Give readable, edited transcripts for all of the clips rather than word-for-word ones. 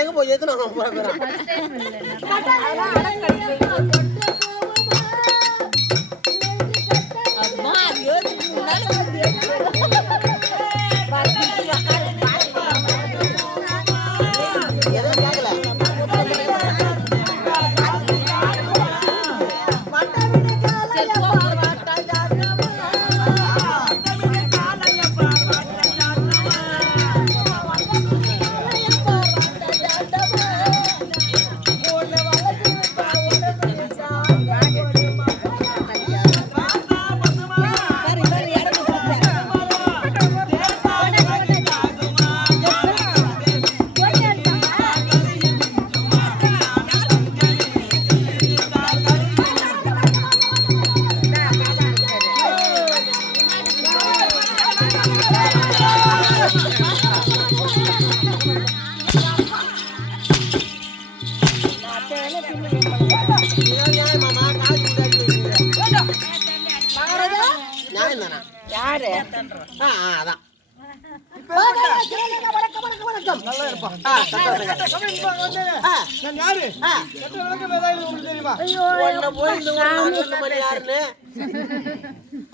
எங்க போய் எது நான் போறேன்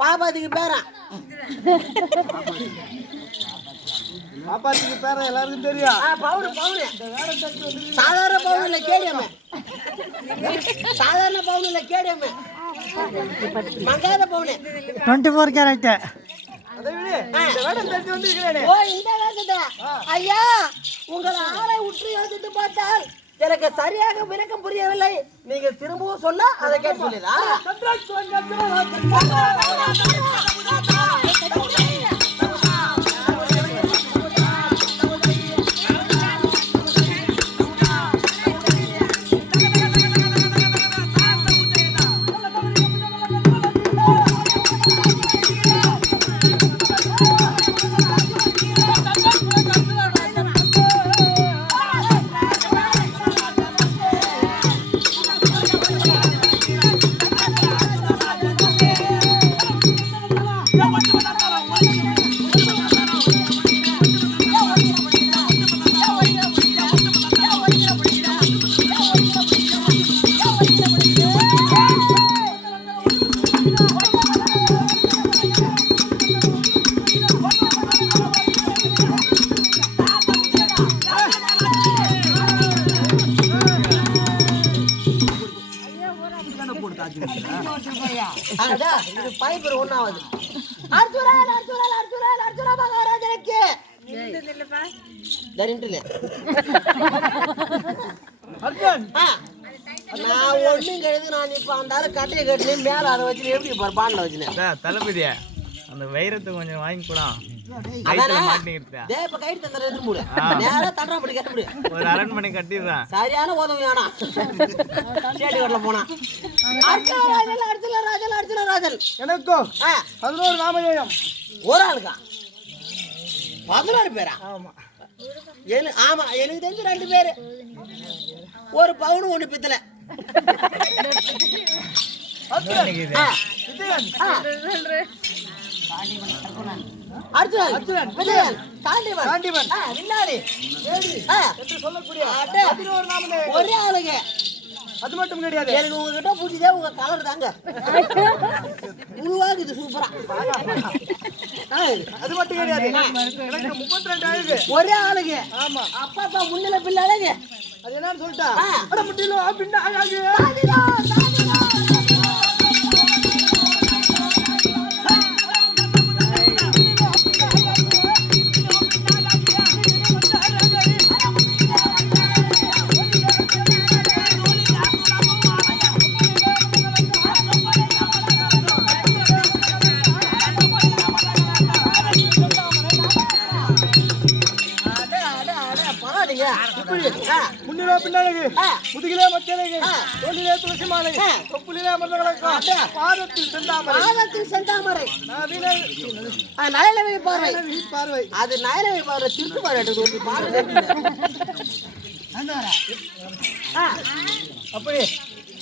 பாப்பாத்துக்கு பேரா பாப்பாத்துக்கு பேரா எல்லாருக்கும் தெரியும். சாதாரண பவுன் இல்ல கேடியமே, சாதாரண பவுன் இல்ல கேடியமே, மங்காத பவுன் 24 கேரட். ஐயா உங்களை ஆளை உற்று எழுதிட்டு பார்த்தால் எனக்கு சரியாக விளக்கம் புரியவில்லை. நீங்க திரும்பவும் சொல்ல அதை கேட்டு சொல்லிடா. இது பைப்பர் ஒண்ணாவது. மகாராஜனுக்கு நான் ஒண்ணும் கழுது. நான் இப்ப அந்த கட்டையை கட்டி மேல அதை வச்சு எப்படி பாண்டில் வச்சுனேன். தளபதியா அந்த வைரத்தை கொஞ்சம் வாங்கி கூட ஒரு அரண்மனை கட்டிடுறான். சரியான உதவி வேணாம். போனா எனக்கும் 11 நாமதேயம். ஒரு ஆளுக்கா 11 பேரா? ஆமா எனக்கு தெரிஞ்சு 2 பேரு. ஒரு பவுன் 1 பித்தளை. அர்ஜுனன் விஜயன் காண்டிவன் வில்லாளி என்று சொல்லக்கூடிய 11 நாமதேயம் ஒரே ஆளுங்க. அது மட்டும் கிடையாது, எனக்கு உங்ககிட்ட பூச்சிதே உங்க கலர் தாங்க உருவாகுது சூப்பரா. அது மட்டும் கிடையாது, எனக்கு 32 அழகு ஒரே ஆளுங்க. ஆமா அப்பா முன்னில பிள்ளை அழகு. அது என்னன்னு சொல்லிட்டா முட்டிலோ பின்ன அழகு. முன்னிலே பின்னழகு, முதுகிலே மத்தியழகு, தோளிலே துளசி மாலை, தொப்புளிலே அமர்ந்த பாதத்தில் செந்தாமரை, நயனவி பார்வை. அது நயனவி பார்வை திருட்டு பார்வை. அப்படி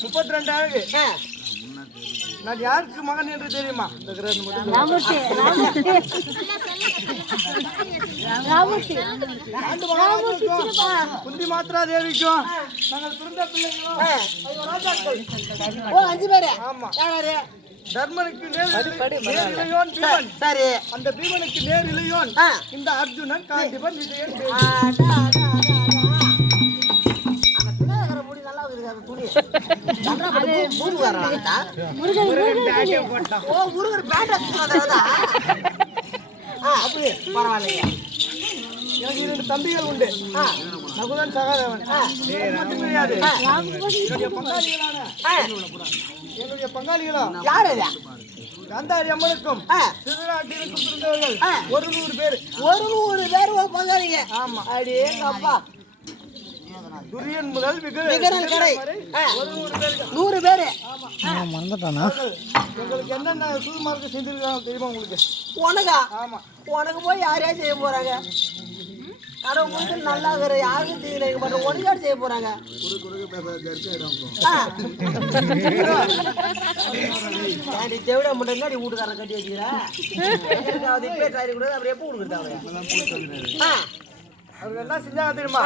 32 அழகு. நான் யாருக்கு மகன் என்று தெரியுமா? குந்தி மாத்ரா தேவிக்கும் நாங்கள் பிறந்த பிள்ளைங்களும் ராஜாக்கள். ஓ 5 பேரு. ஆமா. யாரு? தர்மனுக்கு நேர் இளையோன் பீமன். சரி. அந்த பீமனுக்கு நேர் இளையோன் இந்த அர்ஜுனன், காண்டிபன், விஜயன். எனக்கு 2 தம்பிகள் உண்டு. நகுலன், சகாதேவன். மட்டும் கிடையாது. என்னுடைய பங்காளிகளா யாரு? காந்தாரி அம்மனுக்கும் திருநாட்டிற்கும் பிறந்தவர்கள் 100 பேர். 100 பேர் பங்காளிங்க. ஆமா. அடே அப்பா. துரியன் முதல் விகடன் கடை 100 பேர். 100 பேரு. உங்களுக்கு என்னென்ன சூதுமார்க்கு செஞ்சிருக்காங்க தெரியுமா உங்களுக்கு? உனக்கா? ஆமா. உனக்கு போய் யாரையா செய்ய போறாங்க? கடவுள் முடிச்சு நல்லா இருக்கிற யாருக்கும் தெரியல மட்டும் ஒன்று யார் செய்ய போறாங்க? செவிட மட்டும் என்ன வீட்டுக்காரன் கட்டி வச்சுக்கிறேன் அப்புறம் எப்போ கொடுக்குறாங்க? அவங்க என்ன செஞ்சாங்க தெரியுமா?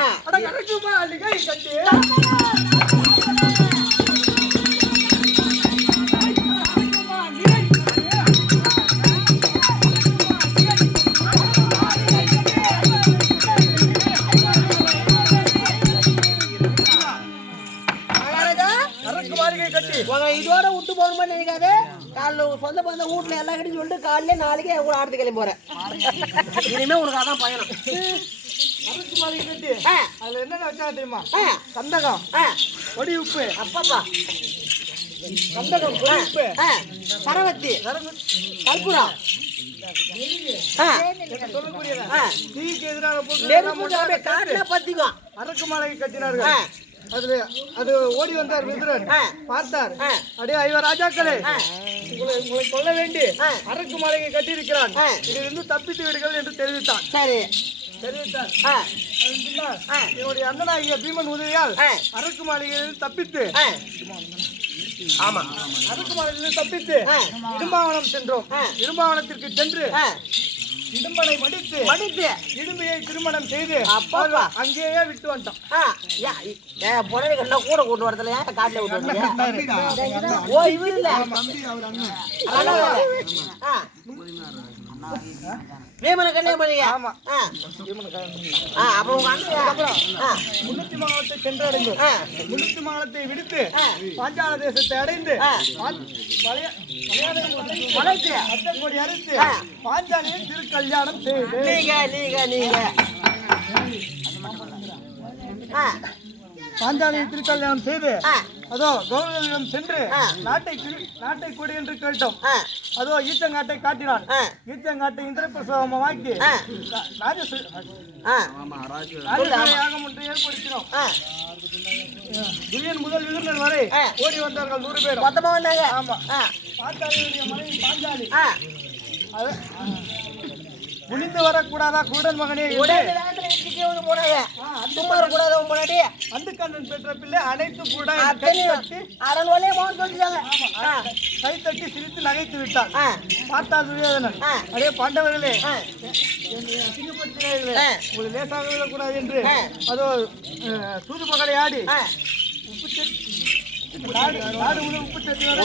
கட்டி இதோட விட்டு போகணுமா நினைக்காது. காலைல சொந்த பந்த வீட்டுல எல்லாம் கட்டி சொல்லிட்டு காலையில நாளைக்கு கூட ஆடுத்து கிளம்பி போறேன். இனிமே உனக்கு அதான் பயணம். அதுல என்ன வச்சா தெரியுமா? கந்தகம், பொடி உப்பு, அப்பப்பா கந்தகம், பொடி உப்பு, சரவத்தி, கல்புரம், தீக்கு எதிரான பத்திக்கும் அரக்கு மாலை கட்டினார்கள். அது ஓடி வந்தார் விதுரன், பார்த்தார். அடே ஐவர் ராஜாக்களே, உங்களை கொல்ல வேண்டி அரக்கு மாலையை கட்டியிருக்கிறான், இதிலிருந்து தப்பித்து விடுங்கள் என்று தெரிவித்தான். என்னுடைய அண்ணனாகிய பீமன் உதவியால் அரக்கு மாளிகையில் தப்பித்து அரக்கு மாளிகையில் தப்பித்து இடும்பாவனம் சென்றோம். இடும்பாவனத்திற்கு சென்று இடும்பனை மடித்து இடும்பையை திருமணம் செய்து அங்கேயே விட்டு வந்துட்டோம். கூட கூட்டு வரதுல காட்டுல விட்டு ஓ இவரு இல்ல வேமனை கல்யாணம் பண்ணீங்க. ஆமா. அப்ப உங்க அண்ணன் முன்னூத்தி மாவட்டத்தை சென்றடைந்து முன்னூத்தி மாவட்டத்தை விடுத்து பாஞ்சால தேசத்தை அடைந்து அத்தக்கோடி அரித்து பாஞ்சாலியை திருக்கல்யாணம் செய்து பாஞ்சாலியை திருக்கல்யாணம் செய்து அதோ கௌரவம் சென்று நாட்டை கொடி என்று கேட்டோம். அதோ ஈச்சங்காட்டை காட்டினான். ஈச்சங்காட்டை இந்திரபிரசவமாக்கி ராஜயாகம் ஒன்று ஏற்படுத்தினோம். துரியன் முதல் விருந்தன் வரை ஓடி வந்தார்கள் 100 பேர். மொத்தமா வந்தாங்க. ஆமா. பாஞ்சாலியுடைய மனைவி பாஞ்சாலி குனிந்து வரக்கூடாதா கூடன் மகனே? அந்துக்கண்ணன் பெற்ற பிள்ளை அனைத்து கூட கை தட்டி சிரித்து நகைத்து விட்டான். பார்த்தால் துரியோதனன், அதே பாண்டவர்களே உங்களுக்கு லேசாக விடக்கூடாது என்று அதோ சூது மகளை ஆடி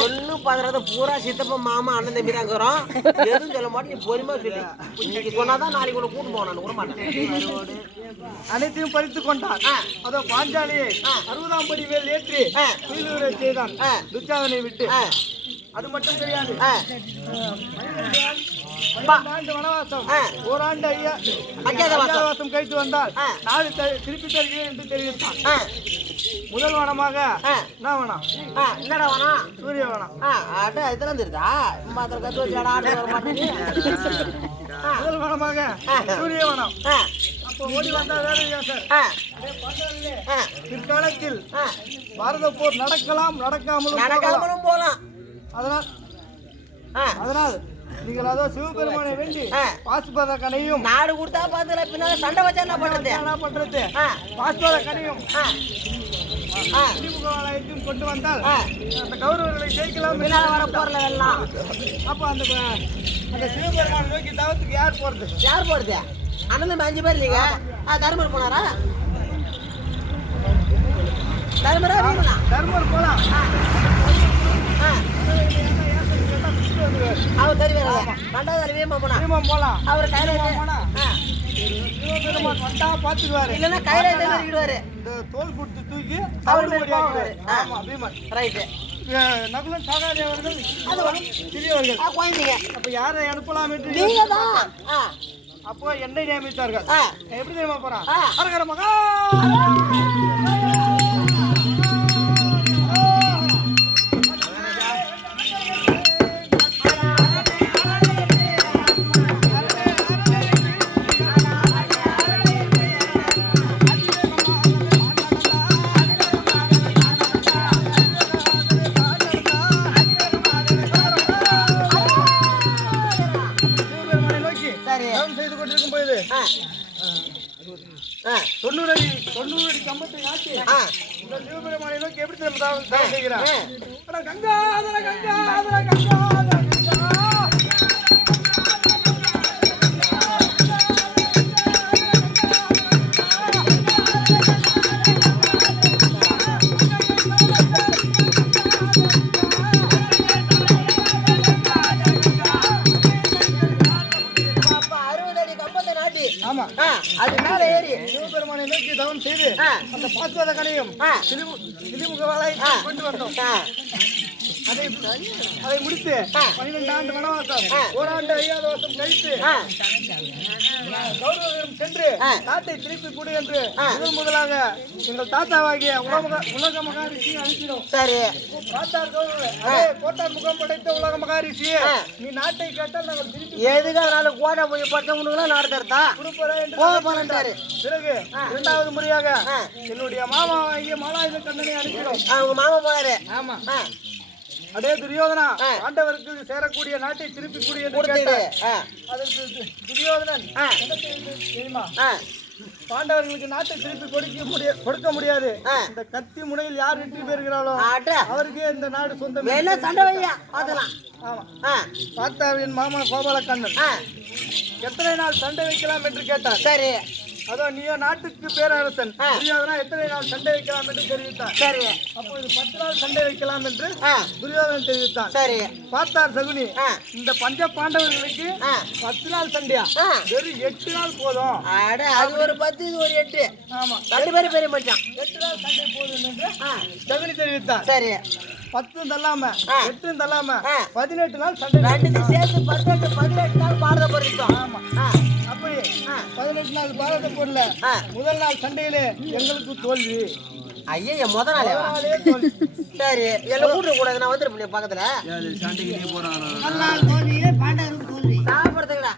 ஒண்ணு பாக்குறது பூரா சித்தப்பா மாமா அண்ணன் தம்பி தான் இருக்கிறோம். எதுவும் சொல்ல மாட்டேன். நீ பொறுமையா சொல்லு. இன்னைக்கு சொன்னாதான் நாளைக்கு உள்ள கூட்டு போக நான் விட மாட்டேன். அனைத்தையும் பறித்து கொண்டான். அதோ பாஞ்சாலியை 60ஆம் படி மேல் ஏற்றி கீழூரை செய்தான் துச்சாதனை விட்டு. அது மட்டும் தெரியாது. வனவாசம் ஓராண்டு அஜ்ஞாதவாசம் கழித்து வந்தால் 4 திருப்பி தருகிறேன் என்று தெரிவித்தான். முதல் வனமாக என்ன வனம்? என்னடா வனம்? சூரிய வனம். இதெல்லாம் தெரியுதா? முதல் வனமாக சூரிய வனம். அப்போ ஓடி வந்தா வேலையா சார்? பிற்காலத்தில் பாரத போர் நடக்காமலும் போகலாம். அதனால் நீங்கள் அதோ சிவபெருமானை வேண்டி பாசுபத கனையும் நாடு கொடுத்தா பாத்துல பின்னால சண்டை வச்சா என்ன பண்றது? பாசுபத கனையும் திமுகவாலயத்தையும் கொண்டு வந்தால் அந்த கௌரவர்களை ஜெயிக்கலாம். வர போறல எல்லாம். அப்ப அந்த சிவபெருமான் நோக்கி தவத்துக்கு யார் போறது? யார் போறது? அண்ணன் 5 பேர் இல்லைங்க. தர்மர் போனாரா? தர்மரா வீமனா? தர்மர் போலாம். அவர் சரி வரல. ரெண்டாவது வீமன் போனா. வீமன் போலாம். அவர் கையில போனா சிவபெருமான் வந்தா பாத்துக்குவாரு. இல்லன்னா கையில தூக்கிடுவாரு. இந்த தோல் கொடுத்து தூக்கி அவர் போடுவாரு. ஆமா வீமன். ரைட். நகுலன் சகாதேவர்கள் சிறியவர்கள் குழந்தைங்க. அப்ப யாரை அனுப்பலாம் என்று நீங்க தான். அப்போ என்னை நியமித்தார்கள். எப்படி தெரியுமா போறான்? அரகர மகா செய்து கொண்டிருக்கும் பொழுது 90 அடி கம்பத்தை நாட்டி இந்த சிவபெருமானை நோக்கி எப்படி தவம் செய்கிறார்? கங்காதர கங்காதர கங்காதர அது மேல ஏறி சிவபெருமானை நோக்கி தவம் செய்து அந்த பாஸ்வத கணையும் சிலிமுகவாலை கொண்டு வந்தோம். அதை முடித்து 12 ஆண்டு வனவாசம், ஓராண்டு ஐயாவது வருஷம் கழித்து கௌரவம் சென்று நாட்டை திருப்பி கொடு என்று முதலாக எங்கள் தாத்தாவாகிய உலக மகாரிஷியை அனுப்பினோம். சரி. கோட்டார் முகம் படைத்த உலக மகாரிஷியே, நீ நாட்டை கேட்டால் நாங்கள் திருப்பி எதுக்காக கோட்டை போய் பட்டவங்களுக்கு நாடு தரத்தா கொடுப்பாரு. பிறகு 2வது முறையாக என்னுடைய மாமா ஆகிய மாலாயுத கண்ணனை அனுப்பினோம். அவங்க மாமா போறாரு. ஆமா. அதே துரியோதனா ஆண்டவருக்கு சேரக்கூடிய நாட்டை திருப்பி கூடிய அதற்கு துரியோதனன் தெரியுமா? பாண்டவர்களுக்கு நாட்டை திருப்பி கொடுக்க முடியாது. இந்த கத்தி முனையில் யார் வெற்றி பெறுகிறாளோ அவருக்கே இந்த நாடு சொந்தம். பார்த்தாவின் மாமா கோபாலக்கண்ணன் எத்தனை நாள் சண்டை வைக்கலாம் என்று கேட்டார். சரி. அதோ நீயோ நாட்டுக்கு பேரரசன், துரியோதனா எத்தனை நாள் சண்டை வைக்கலாம் என்று தெரிவித்தார். சரி. அப்போது 10 நாள் சண்டை வைக்கலாம் என்று துரியோதனன் தெரிவித்தான். சரி. பார்த்தார் சகுனி, இந்த பஞ்ச பாண்டவர்களுக்கு 10 நாள் சண்டையா? வெறும் 8 நாள் போதும். அது ஒரு 10, இது ஒரு 8. ஆமா, 2 பேரும் பெரிய மச்சான். 8 நாள் சண்டை போதும் என்று சகுனி தெரிவித்தார். சரி. 10 தள்ளாம 8 தள்ளாம 18 நாள் சண்டை. ரெண்டு சேர்த்து 18 நாள் பாரத போரிட்டோம். ஆமா. அப்படி 18 நாள் பாரத போர்ல முதல் நாள் சண்டையிலே எங்களுக்கு தோல்வி. ஐயா முதல் நாளே தோல்வி. சரி, எல்லாம் கூட்ட கூடாது. நான் வந்துருப்பேன் பக்கத்துல. சாப்பிடுறதுங்களா?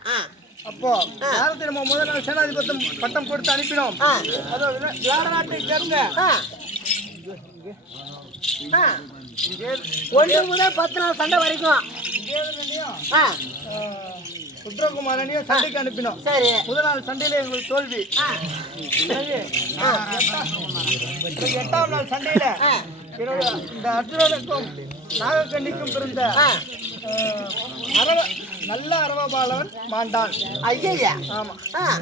அப்போ பாரதத்தை நம்ம முதல் நாள் சேனாதிபத்தம் பட்டம் கொடுத்து அனுப்பினோம். அதாவது விளாட நாட்டை சேர்ந்த 1 முதல் 10 நாள் சண்டை வரைக்கும் ருத்ரகுமாரனையும் சண்டைக்கு அனுப்பினோம். சரி. முதல் நாள் சண்டையில எங்களுக்கு தோல்வி. 8ஆம் நாள் சண்டையில இந்த அர்ஜுனனுக்கும் நாகக்கண்ணிக்கும் பிறந்த நல்ல அரவபாலவன் மாண்டான். ஐயா. ஆமா.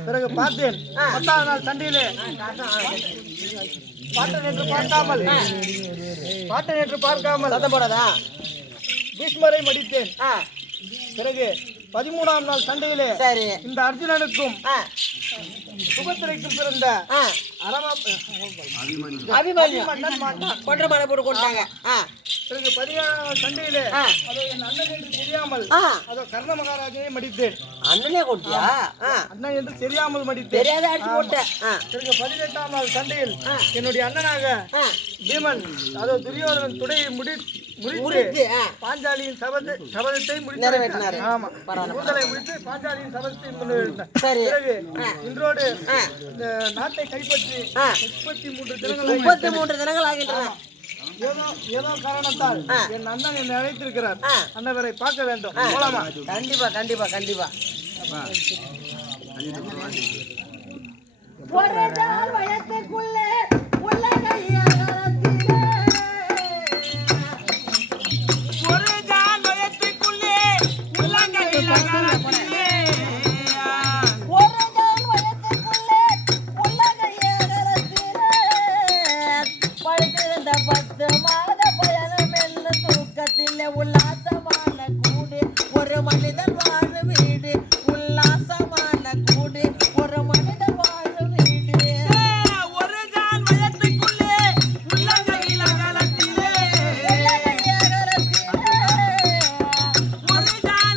பிறகு பார்த்தேன் 10ஆம் நாள் சண்டையிலே பாட்டன் என்று பார்க்காமல் சத்தம் போடாதா பீஷ்மரை மடித்தேன். பிறகு 13ஆம் நாள் சண்டையிலே இந்த அர்ஜுனனுக்கும் சுபத்திரைக்கும் பிறந்த பிறகு 17ஆம் சண்டையிலே என் அண்ணன் என்று தெரியாமல் அதோ கர்ண மகாராஜனை மடித்தேன். அண்ணனே கொட்டியா? அண்ணன் என்று தெரியாமல் மடித்தேன். பிறகு 18ஆம் நாள் சண்டையில் என்னுடைய அண்ணனாக பீமன் அதோ துரியோதனன் துடையை முடித்து பாஞ்சாலியின் சபதத்தை நிறைவேற்றினார். ஆமா, கூந்தலை முடித்து பாஞ்சாலியின் சபதத்தை நிறைவேற்றினார். பிறகு இன்றோடு இந்த நாட்டை கைப்பற்றி 33 தினங்கள் ஆகின்றன. ஏதோ காரணத்தால் என் அண்ணன் என்னை அழைத்திருக்கிறார். அண்ணவரை பார்க்க வேண்டும். போலாமா? கண்டிப்பா கண்டிப்பா கண்டிப்பா. ஒரு நாள் வயசுக்குள்ளே